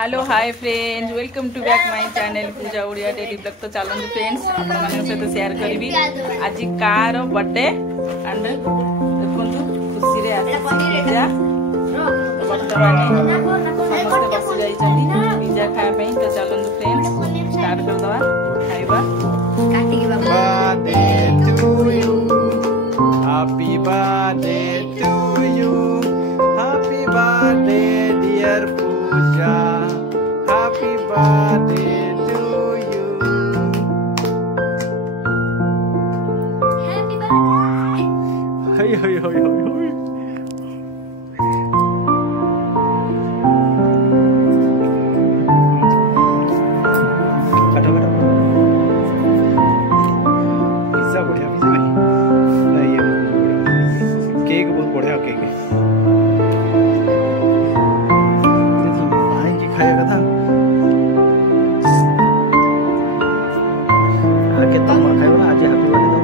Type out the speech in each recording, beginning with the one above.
Hello hi friends, welcome to back my channel Puja Odia daily blog. तो चलते friends मान सहित शेयर करी आज कार बर्थडे एंड देखो खुशी रे पूजा बर्तमान समस्त बसी जाइछन्ती पिज्जा खाया पई। तो चलते फ्रेंड्स स्टार्ट कर दवा खाइबा। Birthday to you, happy birthday to you, happy birthday dear Puja, happy birthday to you, happy birthday. हाय हाय हाय हाय काटो काटो। पिज्जा बढ़िया, पिज्जा नहीं ये केक बहुत बढ़िया केक है। खाएगा था आगे तुम खाएगा ना आज हैप्पी बर्थडे दो।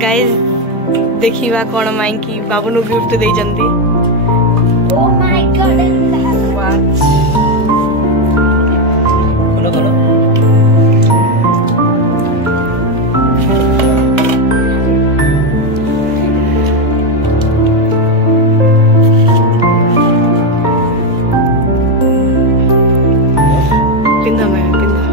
गाइस देखिवा कौन माई की बाबू नु गिफ्ट दे जंती। ओ माय गॉड वाच खोलो खोलो। पिंदा में पिंदा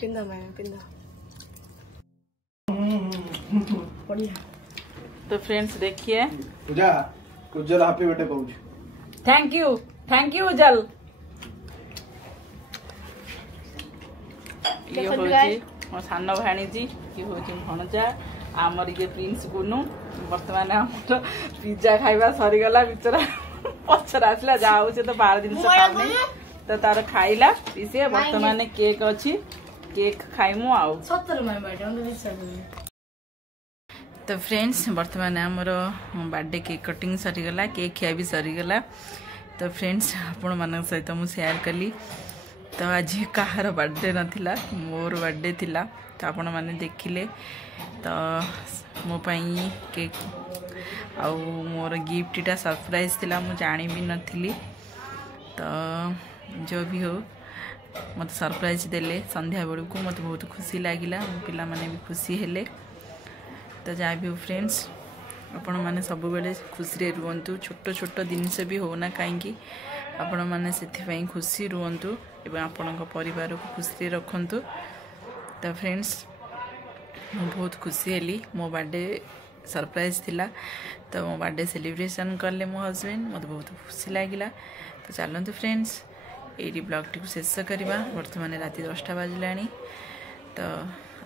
पिंदा में पिंदा बढ़िया। तो फ्रेंड्स देखिए पूजा उज्जवल हैप्पी बर्थडे कहू। थैंक यू उज्जवल। ये होची मो सानो भाणी जी, ये होची भणजा आमर ये प्रिंस गुनु। वर्तमान हमर पिज्जा खाइबा सरी गला बिचरा पछर आसला जा होचे तो 12 दिन से खाउने तो तार खाइला इसे। वर्तमान केक अछि, केक खाइमु आउ 70 में बैठे। तो फ्रेंड्स वर्तमान आमर बर्थडे केक कटिंग सरीगला, केक खिया भी सरीगला। तो फ्रेंड्स आपण मान सहित मुझे शेयर कली। तो आज कहार बर्थडे नथिला, मोर बर्थडे थिला। तो आपण माने देखिले तो मो पई केक आउ मोर गिफ्टटा सरप्राइज थिला, मु जानी भी नथिली। तो जो भी हो मत सरप्राइज देले संध्या बेलू को मत बहुत खुशी लगिला, पिला माने भी खुशी हेले। तो जहाँ भी हो फ्रेंड्स आपण माने सब बेले खुशी रे रुहंतु, छोट छोट जिनस भी होना कहीं आपण माने से खुशी रुहंतु एवं आपण परिवार को खुशी रखंतु। तो फ्रेंड्स मु बहुत खुशी हेली, मो बर्थडे सरप्राइज थिला। तो मो बर्थडे सेलिब्रेशन करले मो हस्बैंड, मत बहुत खुशी लगिला। तो चलते फ्रेंड्स ये ब्लॉग टी शेष करवा। बर्तमान राति 10टा बाजिलानी। तो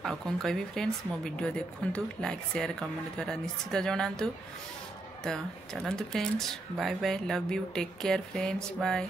आउ कौन कहि फ्रेंड्स मो वीडियो देखंतु, लाइक शेयर कमेंट द्वारा निश्चित जनातु। तो चलते friends bye bye, love you, take care friends, bye.